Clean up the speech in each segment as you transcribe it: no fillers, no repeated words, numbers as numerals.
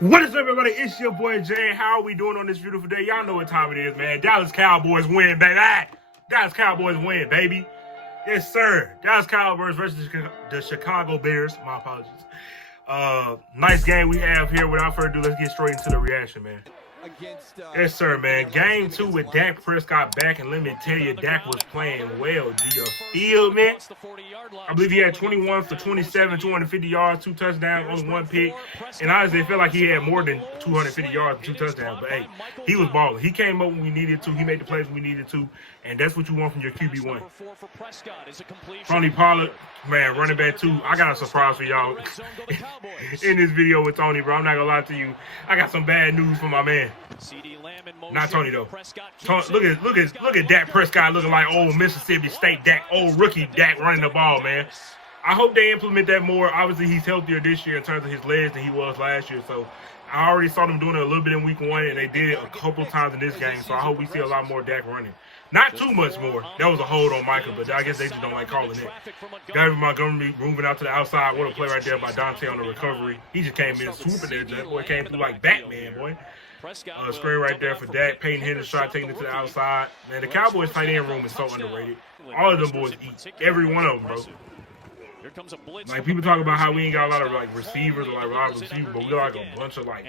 What is up, everybody? It's your boy Jay. How are we doing on this beautiful day? Y'all know what time it is, man. Dallas Cowboys win, baby. Dallas Cowboys win, baby. Yes, sir. Dallas Cowboys versus the Chicago Bears. My apologies. Nice game we have here. Without further ado, let's get straight into the reaction, man. Yes, sir, man. Game 2 with Dak Prescott back, and let me tell you, Dak was playing well. Do you feel me? I believe he had 21 for 27, 250 yards, 2 touchdowns, only 1 pick. And honestly, it felt like he had more than 250 yards and 2 touchdowns. But, hey, he was balling. He came up when we needed to. He made the plays we needed to. And that's what you want from your QB1. Tony Pollard, man, running back 2. I got a surprise for y'all in this video with Tony, bro. I'm not going to lie to you. I got some bad news for my man. Not Tony, though. Look at Dak Prescott looking like old Mississippi State Dak, old rookie Dak running the ball, man. I hope they implement that more. Obviously, he's healthier this year in terms of his legs than he was last year. So I already saw them doing it a little bit in week 1, and they did it a couple times in this game. So I hope we see a lot more Dak running. Not too much more. That was a hold on Michael, but I guess they just don't like calling it. David Montgomery moving out to the outside. What a play right there by Dante on the recovery. He just came in swooping there. That boy came through like Batman, boy. Screen right there for Dak. Peyton Henderson shot, taking it to the outside. Man, the Cowboys tight end room is so underrated. All of them boys eat. Every one of them, bro. Like, people talk about how we ain't got a lot of, like, receivers or, like, a lot of receivers, but we got, like, a bunch of, like,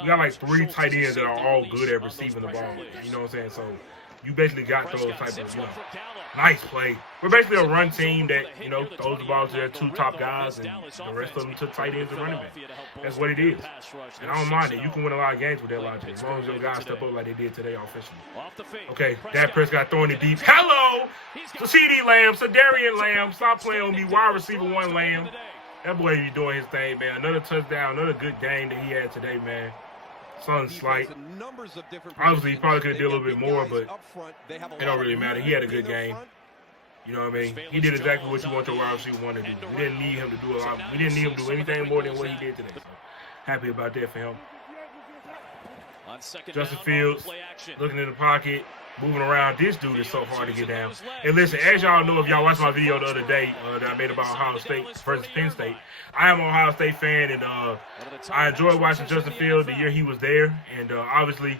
we got, like, 3 tight ends that are all good at receiving the ball. You know what I'm saying? So, you basically got those type of, nice play. We're basically a run team that, throws the ball to their 2 top guys, and the rest of them took tight ends and running back. That's what it is. And I don't mind it. You can win a lot of games with that logic, as long as your guys step up like they did today offensively. Okay, Dak Prescott throwing it deep. Hello! So CeeDee Lamb, Darian Lamb, stop playing with me. Wide receiver 1 Lamb. That boy be doing his thing, man. Another touchdown, another good game that he had today, man. Something slight. Obviously, he probably could have did a little bit more, but it don't really matter. He had a good game. You know what I mean? He did exactly what you want your wide receiver to do. We didn't need him to do a lot. We didn't need him to do anything more than what he did today. So, happy about that for him. Justin Fields looking in the pocket, moving around. This dude is so hard to get down. And listen, as y'all know, if y'all watched my video the other day that I made about Ohio State versus Penn State, I am an Ohio State fan, and I enjoyed watching Justin Fields the year he was there. And obviously,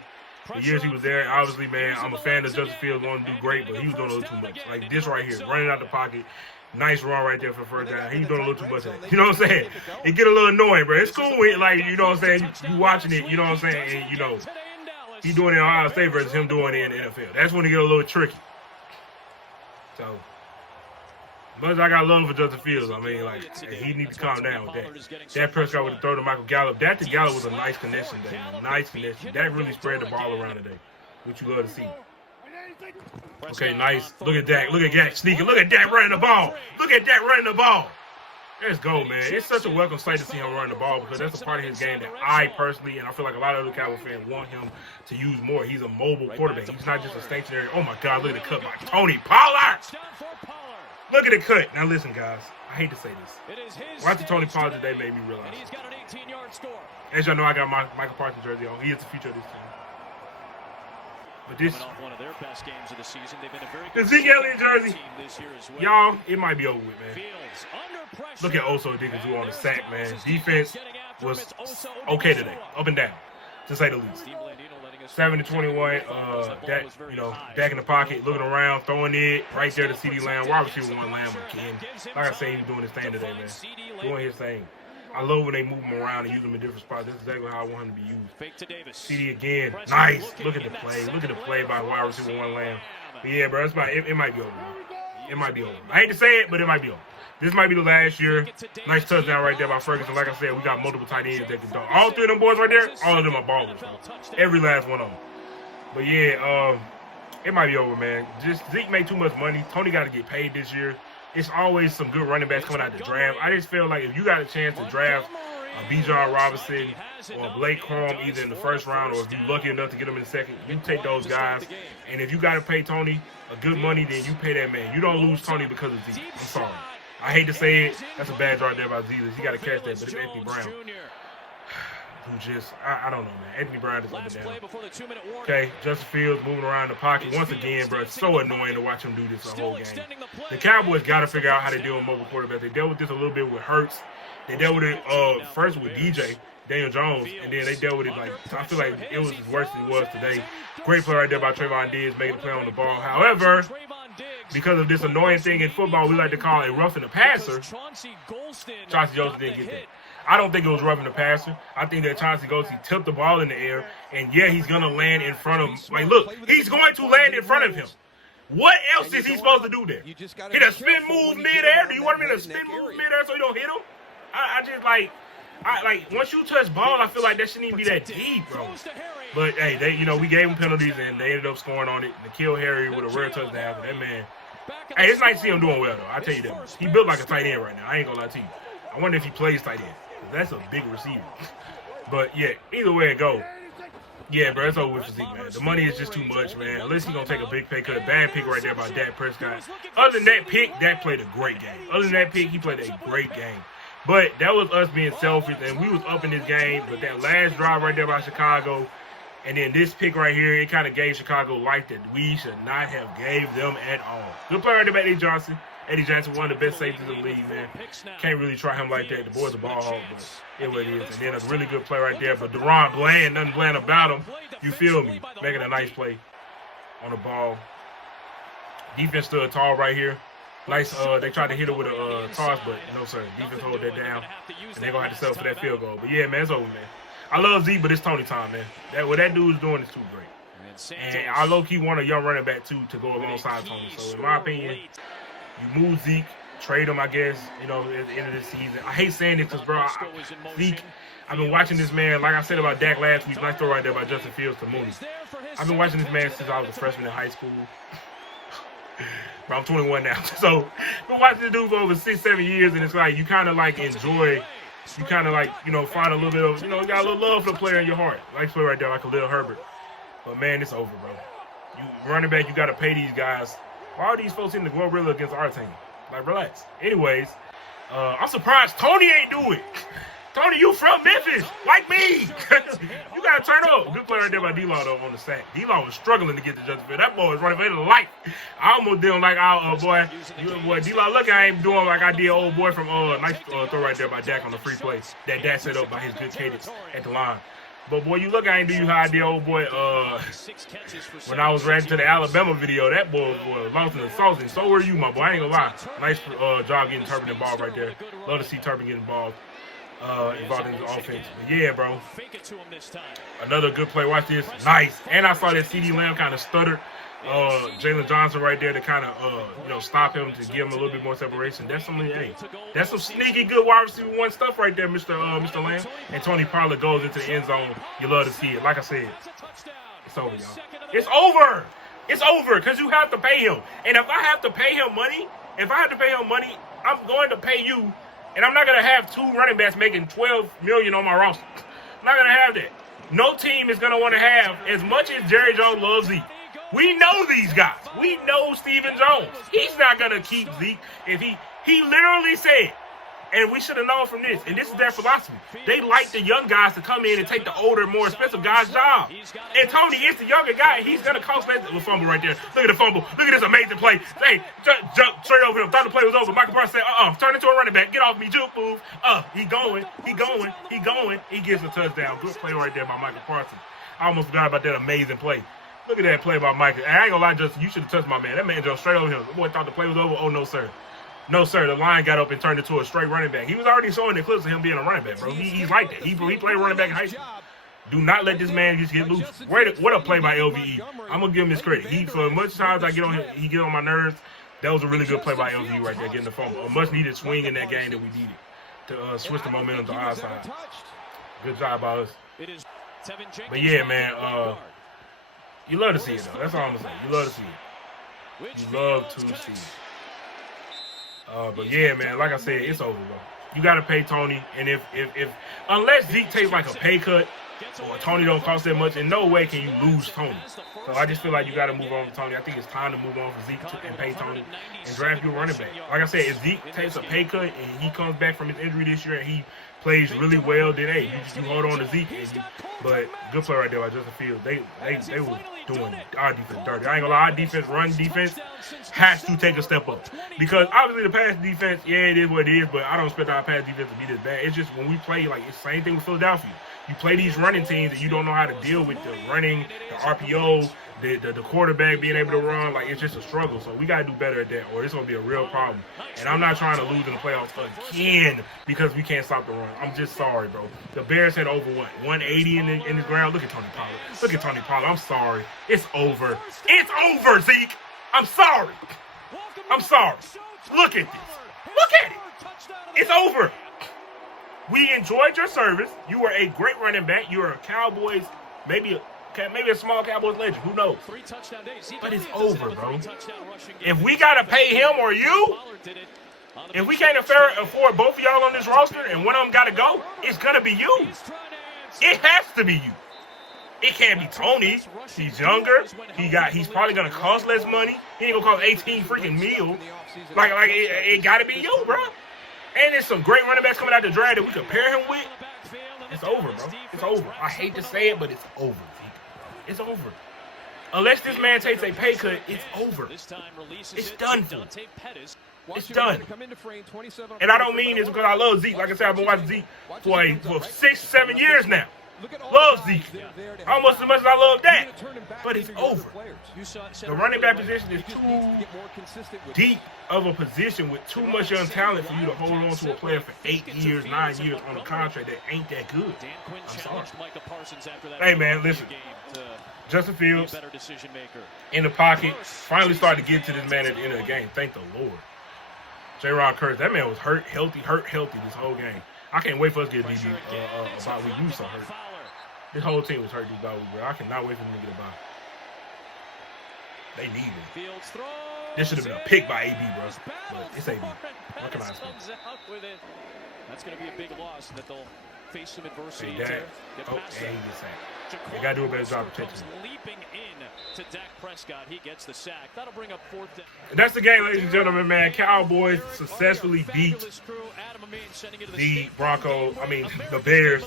the years he was there, obviously, man, I'm a fan of Justin Fields, going to do great, but he was doing a little too much. Like this right here, running out the pocket. Nice run right there for the first down. He's doing a little too much of that. You know what I'm saying? It get a little annoying, bro. It's cool with, like, you know what I'm saying? You watching it, you know what I'm saying? And, he doing it in Ohio State versus him doing it in the NFL. That's when it get a little tricky. So, as much as I got love for Justin Fields, I mean, like, he needs to calm down with that. Dak Prescott with the throw to Michael Gallup. That to Gallup was a nice connection today. Nice connection. Dak really spread the ball around today, which you love to see. Okay, nice. Look at Dak. Look at Dak sneaking. Look at Dak running the ball. Look at Dak running the ball. Let's go, man. It's such a welcome sight to see him run the ball because that's a part of his game that I personally, and I feel like a lot of other Cowboys fans want him to use more. He's a mobile quarterback. He's not just a stationary. Oh, my God. Look at the cut by Tony Pollard. Look at the cut. Now, listen, guys. I hate to say this. Watching Tony Pollard today made me realize. As y'all know, I got my Michael Parsons jersey on. He is the future of this team. But this one of their best games of the season. They've been a very good Zeke Elliott jersey. Y'all, it might be over with, man. Look at Oso Dickinson on the sack, man. Defense was okay today, up and down, to say the least. 7-21. Dak in the pocket, looking around, throwing it right there to CeeDee Lamb. Wide receiver 1 Lamb again. Like I say, he's doing his thing today, man. Doing his thing. I love when they move him around and use him in different spots. That's exactly how I want him to be used. CeeDee again. Nice. Look at the play. Look at the play by wide receiver 1 Lamb. But yeah, bro, it might be over, man. It might be over. I hate to say it, but it might be over. This might be the last year. Nice touchdown right there by Ferguson. Like I said, we got multiple tight ends that can dunk. All 3 of them boys right there, all of them are ballers, bro. Every last one of them. But yeah, it might be over, man. Just Zeke made too much money. Tony got to get paid this year. It's always some good running backs coming out the draft. I just feel like if you got a chance to draft a Bijan Robinson or Blake Corum either in the first round or if you're lucky enough to get them in the second, you take those guys. And if you got to pay Tony a good money, then you pay that man. You don't lose Tony because of Zeke. I'm sorry. I hate to say it. That's a bad draw there by Zeke. He got to catch that, but it's Anthony Brown. Who just, I don't know, man. Anthony Brown is up and down. Okay, Justin Fields moving around the pocket. Once again, bro, it's so annoying to watch him do this the whole game. The Cowboys got to figure out how to deal with mobile quarterbacks. They dealt with this a little bit with Hurts. They dealt with it first with DJ. Daniel Jones, and then they dealt with it like, I feel like it was as worse as it was today. Great play right there by Trayvon Diggs, making the play on the ball. However, because of this annoying thing in football we like to call a roughing the passer, Chauncey Golston didn't get that. I don't think it was roughing the passer. I think that Chauncey Golston tipped the ball in the air, and yeah, he's going to land in front of him. Like, look, he's going to land in front of him. What else is he supposed to do there? Hit a spin move midair? Do you want him in a spin move midair so you don't hit him? I just like once you touch ball, I feel like that shouldn't even be that deep, bro. But hey, we gave him penalties and they ended up scoring on it. Nikhil Harry with a rare touchdown. But that man, hey, it's nice to see him doing well though. I tell you that. He built like a tight end right now. I ain't gonna lie to you. I wonder if he plays tight end. That's a big receiver. But yeah, either way it go. Yeah, bro, it's over with for Zeke, man. The money is just too much, man. Unless he's going to take a big pay cut. Bad pick right there by Dak Prescott. Other than that pick, Dak played a great game. Other than that pick, he played a great game. But that was us being selfish, and we was up in this game. But that last drive right there by Chicago, and then this pick right here, it kind of gave Chicago life that we should not have gave them at all. Good play right there by Eddie Johnson. Eddie Johnson, one of the best safeties in the league, man. Can't really try him like that. The boy's a ball hog, but it what it is. And then a really good play right there. But Deron Bland, nothing bland about him. You feel me? Making a nice play on the ball. Defense stood tall right here. Nice. They tried to hit it with a toss, but no, sir. Defense hold that down. And they're going to have to settle for that field goal. But, yeah, man, it's over, man. I love Z, but it's Tony time, man. What that dude's doing is too great. And I low-key want a young running back, too, to go alongside Tony. So, in my opinion, you move Zeke, trade him, I guess, at the end of the season. I hate saying this because, bro, Zeke, I've been watching this man, like I said about Dak last week, nice throw right there by Justin Fields to Mooney. I've been watching this man since I was a freshman in high school. Bro, I'm 21 now. So, I've been watching this dude for over 6-7 years, and it's like, you kind of, like, enjoy, you kind of, like, find a little bit of, you got a little love for the player in your heart. Nice play right there, like a little Herbert. But, man, it's over, bro. You running back, you got to pay these guys. Why are these folks in the Glorilla against our team? Like, relax. Anyways, I'm surprised Tony ain't do it. Tony, you from Memphis, like me. You got to turn up. Good play right there by D-Law, though, on the sack. D-Law was struggling to get to Justin Fields. That boy was running for the life. I almost did him like, boy, D-Law, look, I ain't doing like I did old boy from, nice throw right there by Dak on the free play. That Dak set up by his good cadence at the line. But, boy, you look, I ain't do you how I did old boy when I was reacting to the Alabama video. That boy was lost in the sauce, and so were you, my boy. I ain't gonna lie. Nice job getting Turpin involved right there. Love to see Turpin get involved in the offense. But, yeah, bro. Another good play. Watch this. Nice. And I saw that CD Lamb kind of stuttered. Jalen Johnson right there to kind of, stop him, to give him a little bit more separation. That's that's some sneaky good wide receiver one stuff right there, Mr. Lamb. And Tony Pollard goes into the end zone. You love to see it. Like I said, it's over, y'all. It's over. It's over because you have to pay him. And if I have to pay him money, I'm going to pay you. And I'm not going to have two running backs making $12 million on my roster. I'm not going to have that. No team is going to want to have, as much as Jerry Jones loves Zeke. We know these guys. We know Stephen Jones. He's not going to keep Zeke if he literally said, and we should have known from this, and this is their philosophy. They like the young guys to come in and take the older, more expensive guy's job. And Tony is the younger guy, and he's going to cost that fumble right there. Look at the fumble. Look at this amazing play. Hey, jump straight over him. Thought the play was over. Michael Parsons said, turn into a running back. Get off me. Juke move. He going. He gets a touchdown. Good play right there by Michael Parsons. I almost forgot about that amazing play. Look at that play by Michael. I ain't gonna lie, Justin, you should have touched my man. That man jumped straight over him. The boy thought the play was over. Oh, no, sir. No, sir. The line got up and turned into a straight running back. He was already showing the clips of him being a running back, bro. He's like that. He played running back in high school. Do not let this man just get loose. What a play by LVE. I'm gonna give him his credit. For as much times I get on him, he get on my nerves. That was a really good play by LVE right there, getting the fumble. A much needed swing in that game that we needed to switch the momentum to our side. Good job by us. But yeah, man. You love to see it, though. That's all I'm going to say. You love to see it. You love to see it. But, yeah, man, like I said, it's over, bro. You got to pay Tony. And if unless Zeke takes, like, a pay cut or Tony don't cost that much, in no way can you lose Tony. So I just feel like you got to move on with Tony. I think it's time to move on for Zeke and pay Tony and draft your running back. Like I said, if Zeke takes a pay cut and he comes back from his injury this year and he plays really well, then hey, you hold on to Zeke. But good play right there by Justin Fields. They were doing our defense dirty. I ain't gonna lie, our defense, run defense, has to take a step up. Because obviously the pass defense, yeah, it is what it is, but I don't expect our pass defense to be this bad. It's just when we play, like, it's the same thing with Philadelphia. You play these running teams and you don't know how to deal with the running, the RPO, the quarterback being able to run. Like, it's just a struggle. So we got to do better at that, or it's going to be a real problem. And I'm not trying to lose in the playoffs again because we can't stop the run. I'm just sorry, bro. The Bears had over, 180 in the ground. Look at Tony Pollard. Look at Tony Pollard. I'm sorry. It's over. It's over, Zeke. I'm sorry. I'm sorry. Look at this. Look at it. It's over. We enjoyed your service. You were a great running back. You were a Cowboys, maybe a small Cowboys legend. Who knows? But it's over, bro. If we got to pay him or you, if we can't afford both of y'all on this roster and one of them got to go, it's going to be you. It has to be you. It can't be Tony. He's younger. He's probably going to cost less money. He ain't going to cost 18 freaking mil. Like it got to be you, bro. And there's some great running backs coming out the draft that we compare him with. It's over, bro. It's over. I hate to say it, but it's over, Zeke. It's over. Unless this man takes a pay cut, it's over. It's done for. It's done. And I don't mean this because I love Zeke. Like I said, I've been watching Zeke for 6-7 years now. Love Zeke. Almost as much as I love Dak. But it's over. The running back position is too deep of a position with too much young talent for you to hold on to a player for 8 years, 9 years on a contract that ain't that good. I'm sorry. Hey, man, listen. Justin Fields in the pocket finally started to get to this man at the end of the game. Thank the Lord. J-Ron Curtis, that man was hurt healthy this whole game. I can't wait for us to get a DB about week. We so hurt. This whole team was hurt this bye week, bro. I cannot wait for them to get a bye. They need him. This should have been a pick by AB, bro. But it's AB. What can I say? That's going to be a big loss that they'll face some adversity. Hey, Dak. Oh, and he gets sacked. They got to do a better job protecting him. Leaping in to Dak Prescott. He gets the sack. That'll bring up fourth down. And that's the game, ladies and gentlemen, man. Cowboys successfully beat the the Bears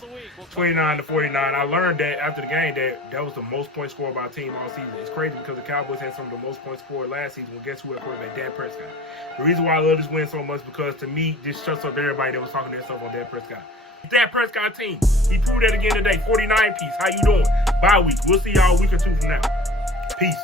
29-49. I learned that after the game that was the most points scored by a team all season. It's crazy because the Cowboys had some of the most points scored last season. Well, guess who had quarterback? Dak Prescott. The reason why I love this win so much because to me, this shuts up everybody that was talking their stuff on Dak Prescott. Dak Prescott team. He proved that again today. 49 piece. How you doing? Bye week. We'll see y'all a week or two from now. Peace.